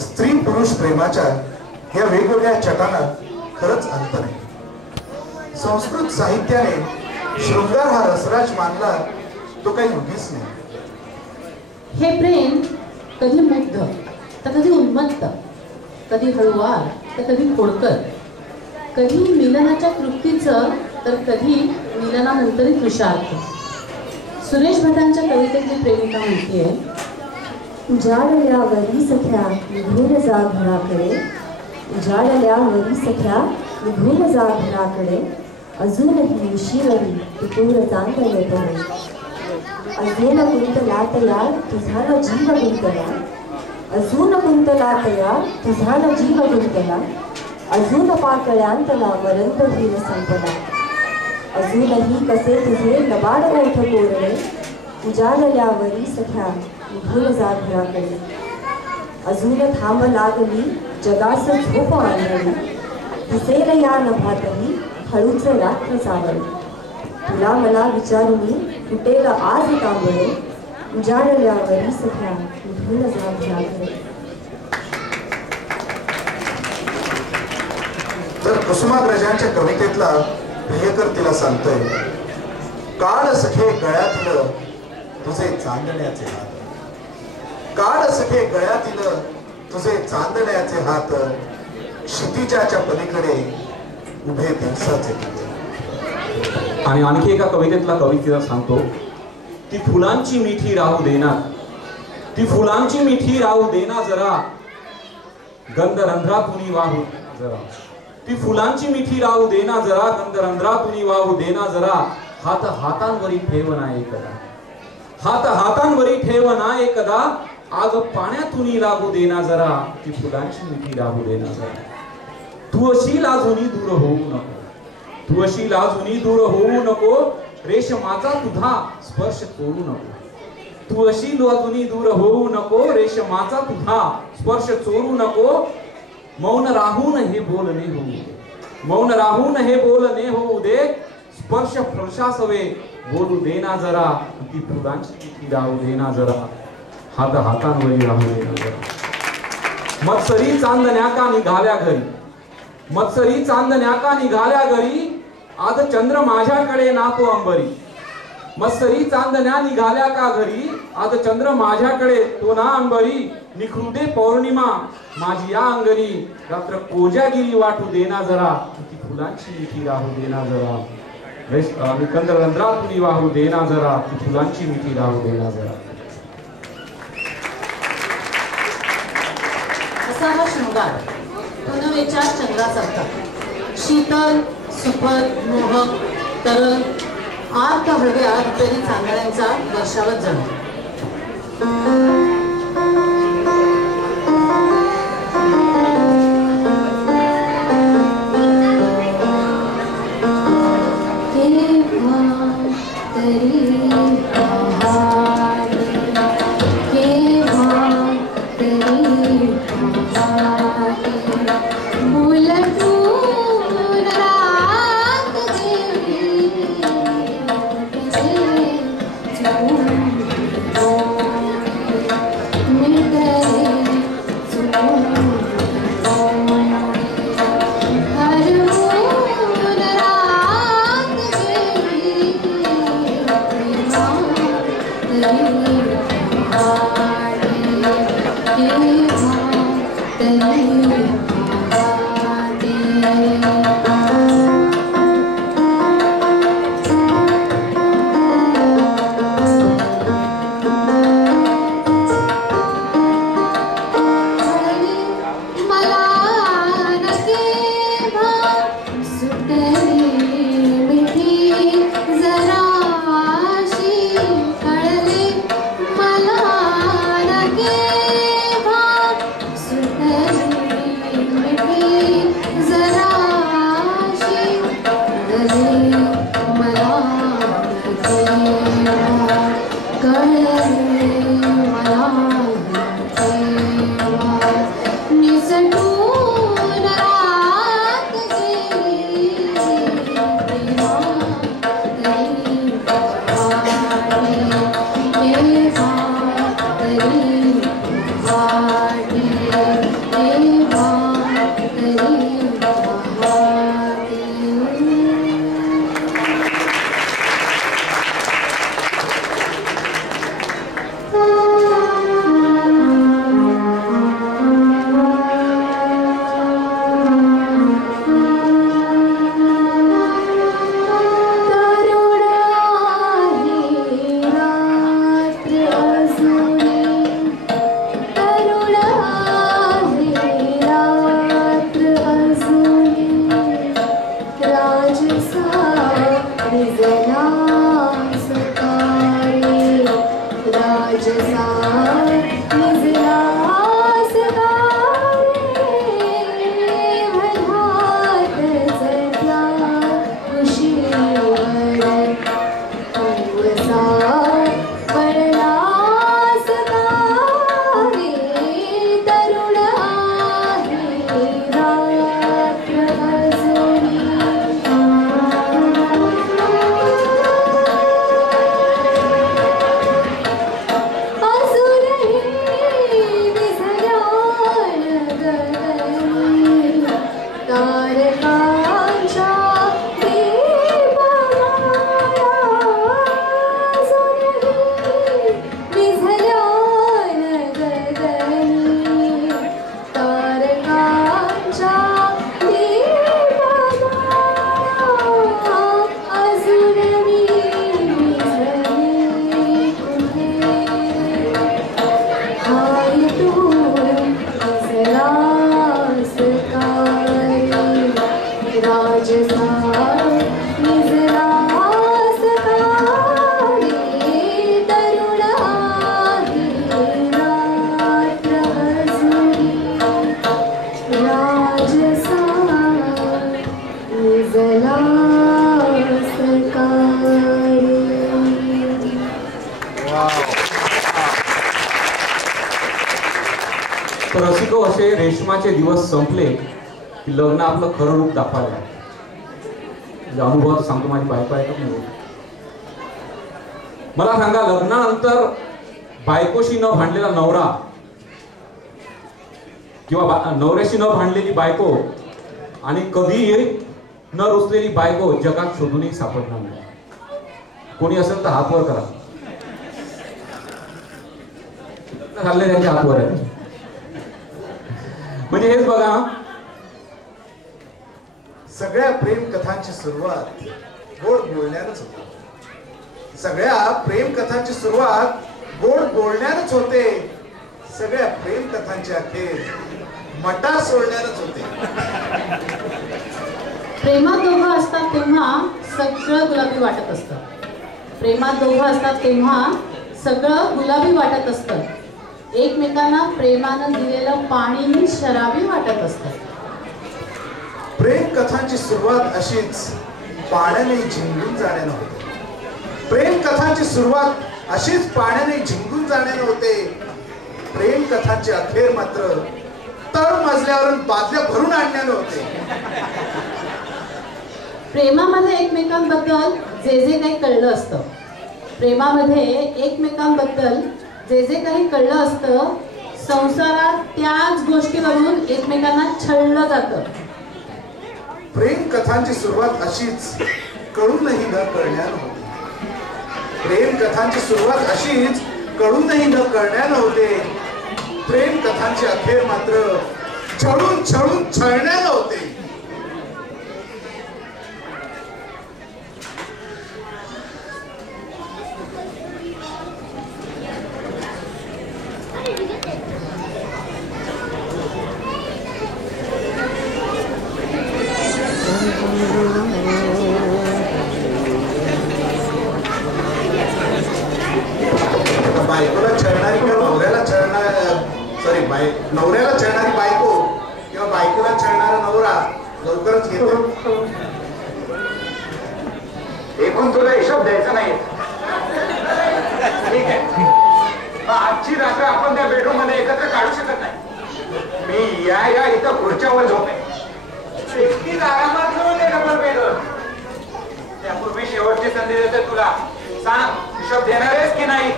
स्त्री पुरुष प्रेमाच्या या वेगवेगळ्या चटाना खरंच अंत नाही. संस्कृत साहित्याने शृंगार हा रसराज मानला तो काही उगीच नाही. हे प्रेम कधी मुग्ध तर कधी उन्मत्त, कधी हळुवार तर कधी खोडकर, कधी मिलनाच्या तृप्तीचं तर कधी मिलनानंतरही तृषार्थ. सुरेश भटांच्या कवितेतली प्रेमिका म्हणतेय, उजाडल्या वरी सख्या निघून जा घराकडे, उजाडल्या वरी सख्या निघून जा घराकडे, अजूनही उशीवरी तुटून चांद येतोय, अजून कुंतलात या तुझा न जीव गुंतला, अजून कुंतलात या तुझा न जीव गुंतला, अजून पाकळ्यांतला मरंतहीन संपला, अजूनही कसे तुझे लबाड ओठ कोरडे, उजाडल्यावरी सख्या निघून जा घराकडे, अजून थांब लागली जगास झोप आणली, दिसेल या नभातही हळूच रात्र चावली, तुला मला विचारून फुटेल आज तांबळे, उजाडल्यावरी सख्या निघून जा घराकडे. तर कुसुमाग्रजांच्या कवितेतला प्रियकर तिला सांगतोय, काढ सखे गळ्यातील तुझे चांदण्याचे हात, काढ सखे गळ्यातील तुझे चांदण्याचे हात, क्षितिजाच्या पलीकडे उभे दिवसाचे. आणि आणखी एका कवितेतला कवी तिला सांगतो, ती फुलांची मिठी राहू देना, ती फुलांची मिठी राहू देना जरा, गंध रंध्रातून वाहू जरा, ती फुलांची मिठी राहू देना जरा, गंध रंध्रातून वाहू देना जरा, हात हातांवरी ठेवना एकदा, हात हातांवरी ठेवना एकदा, आग पाण्यातून लागू देना जरा, ती फुलांची मिठी राहू देना जरा. तू अशी लाजुनी दूर होऊ नको, तू अशी लाजुनी दूर होऊ नको, रेशमाचा तुझा स्पर्श चोरू नको, तू अशी लाजुनी दूर होऊ नको, रेशमाचा तुझा स्पर्श चोरू नको, मौन राहून हे बोलणे होऊ दे, मौन राहून हे बोलणे होऊ दे, स्पर्श स्पर्शासवे बोलू देना जरा, ती फुलांची मिठी राहू देना जरा, हात हातांवरी राहू देना जरा. मत्सरी चांदण्या का निघाल्या घरी, मत्सरी चांदण्या का निघाल्या घरी, आज चंद्र माझ्याकडे नातो अंबरी, मत्सरी चांदण्या निघाल्या का घरी, आज चंद्र माझ्याकडे तो ना अंबरी, निखरुदे पौर्णिमा माझी या अंगणी, रात्र कोजागिरी वाटू देना जरा, ती फुलांची मिठी राहू देना जरा, कंद रंध्रातून वाहू देना जरा, ती फुलांची मिठी राहू देना जरा. असा हा शृंगार पुनवेच्या चंद्रासारखा, शीतल सुखद मोहक तरल आर्त हळव्या रुपेरी चांदण्यांचा वर्षावत जणू. तर रसिको असे रेशमाचे दिवस संपले की लग्न आपलं खरं रूप दाखवायला लागलं. म्हणजे अनुभव सांगतो, माझी बायको आहे का नाही. मला सांगा, लग्नानंतर बायकोशी न भांडलेला नवरा किंवा नवऱ्याशी न भांडलेली बायको आणि कधीही न रुसलेली बायको जगात शोधूनही सापडणार नाही. कोणी असेल तर हात वर करा. झाले त्यांच्या हातवर आहे. म्हणजे हेच बघा, सगळ्या प्रेम कथांची सुरुवात गोड बोलण्यानंच होते. सगळ्या प्रेम कथांची सुरुवात गोड बोलण्यानंच होते. सगळ्या प्रेम कथांची अखेर मटार सोडण्यानंच होते. प्रेमात दोघं असतात तेव्हा सगळं गुलाबी वाटत असतं. प्रेमात दोघं असतात तेव्हा सगळं गुलाबी वाटत असतं. एकमेकांना प्रेमानं दिलेलं पाणीही शराबी वाटत असतं. प्रेम कथांची सुरुवात अशीच पाण्याने झिंगून जाण्यानं होते. प्रेम कथांची सुरुवात अशीच पाण्याने झिंगून जाण्यानं होते. प्रेम कथांची अखेर मात्र तळ मजल्यावरून बादल्या भरून आणण्यानं होते. प्रेमामध्ये एकमेकांबद्दल जे जे काही कळलं असतं, प्रेमामध्ये एकमेकांबद्दल जे जे काही कळलं असतं, संसारात त्याच गोष्टीवरून एकमेकांना छळलं जातं. प्रेम कथांची सुरुवात अशीच कळूनही न कळण्यानं होते. प्रेम कथांची सुरुवात अशीच कळूनही न कळण्यानं होते. प्रेम कथांची अखेर मात्र छळून छळून छळण्यानं होते. बायकोला छळणारी किंवा नवऱ्याला नवऱ्याला छळणारी बायको किंवा बायकोला छळणारा नवरा लवकरच येतो. एकूण तुला हिशोब द्यायचा नाही. ठीक आहे, आजची रात्र आपण त्या बेडरूम मध्ये एकत्र काढू शकत नाही. मी या इथं खुर्च्यावर झोपे. एकटीच आरामात झोपते डबल बेडवर. त्यापूर्वी शेवटची संधी देते तुला. सांग, हिशोब देणार आहेस की नाही?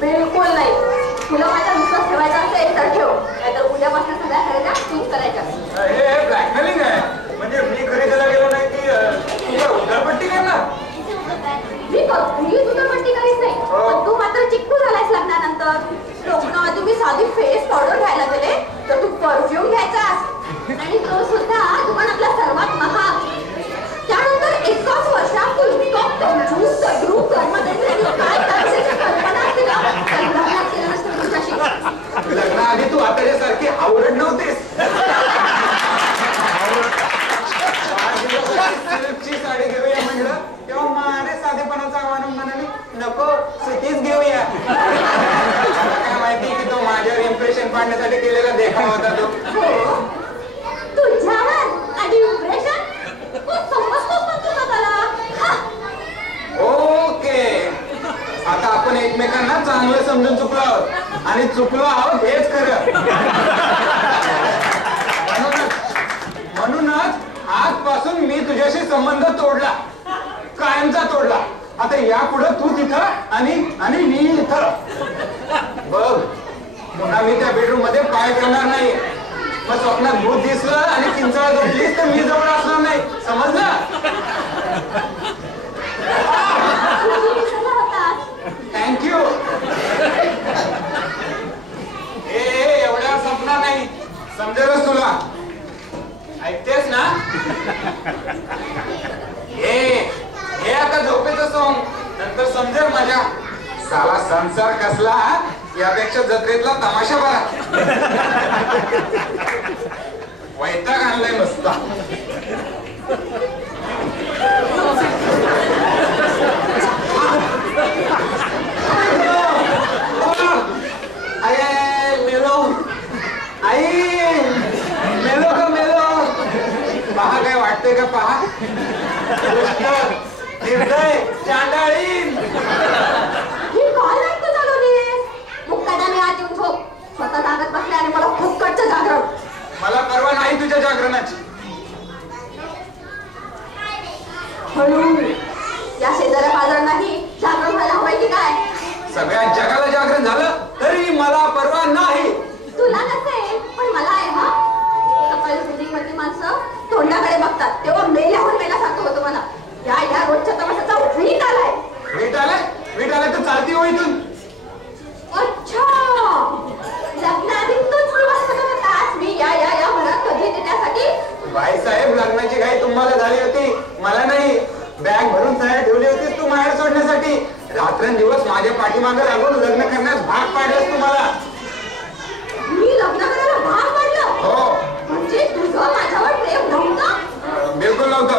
बिलकुल नाही. तुला माझा विश्वास ठेवायचा असेल तर ठेव, नाहीतर उद्यापासून सगळ्या खरेद्या तूच करायच्या. हे ब्लॅकमेलिंग आहे. म्हणजे मी खरेदीला गेलो नाही की तुझ्या उधळपट्टी करणार? मी उधळपट्टी करीत नाही, पण तू मात्र चिक्कू झालायस लग्नानंतर. लग्नाआधी मी साधी फेस पावडर घ्यायला गेले तर तू परफ्यूम घ्यायचास, आणि तो सुद्धा दुकानातला सर्वात महाग. त्यानंतर एकाच वर्षात तू इतका कंजूस कद्रूप कर्मदंड आणि काय करायची कल्पना असते ना, लग्नात केलं नसतं तुझ्याशी. लग्नाआधी तू आताच्यासारखी आवडत नव्हतीस. सिल्कची साडी घेऊया म्हणलं तेव्हा माने साधेपणाचं आव्हान म्हणाली, नको सिटीच घेऊया. काय माहिती की तो माझ्यावर इम्प्रेशन पाडण्यासाठी केलेला देखावा होता तो. तुझ्यावर आणि इम्प्रेशन ओके, आता आपण एकमेकांना चांगलं समजून चुकलो आहोत आणि चुकलो आहोत हेच खरं. म्हणूनच आजपासून मी तुझ्याशी संबंध तोडला, कायमचा तोडला. आता यापुढे तू तिथं आणि मी इथं. बघ, पुन्हा मी त्या बेडरूम मध्ये पाय ठेवणार नाही. मग स्वप्नात भूत दिसलं आणि किंचाळ झोपलीस तर मी जवळ असणार नाही, समजलं? थँक्यू. एवढ्या संपणार नाही, समजेलच तुला. ऐकतेस ना? हे आता झोपेचं सोंग, नंतर समजेल माझ्या. साला संसार कसला यापेक्षा जत्रेतला तमाशा बरा. वैताग आणलाय नुसता. पहा काय वाटतंय का? पहा, निर्दय चांडाळीन. ही काय नाटकं चालवलीस? मुक्कादाने आत येऊन झोप. स्वतः आमच्या जागरणाची. हळू या शेजाऱ्या पाजारांनाही जागरण व्हायला हवंय की काय? सगळ्या जगाला जागरण झालं तरी मला परवा नाही. तुला नसेल पण मला आहे. हा सकाळी बिल्डिंग मधली माणसं तोंडाकडे बघतात तेव्हा मेल्याहून मेला सांगतो होतो मला. या रोजच्या तमाशाचा वीट आलाय. वीट आलाय तर चालती हो इथून. अच्छा लग्नाआधी तूच प्रवास करत होतास. मी या म्हणत कधी देण्यासाठी. बाईसाहेब लग्नाची घाई तुम्हाला झाली होती, मला नाही. बॅग भरून तयार ठेवली होतीस तू माहेर सोडण्यासाठी. रात्रंदिवस माझ्या पाठीमागे लागून लग्न करण्यास भाग पाडलंस तुम्हाला. मी लग्न करायला भाग पाडलं? हो. म्हणजे तुझं माझ्यावर प्रेम नव्हतं? बिलकुल नव्हतं.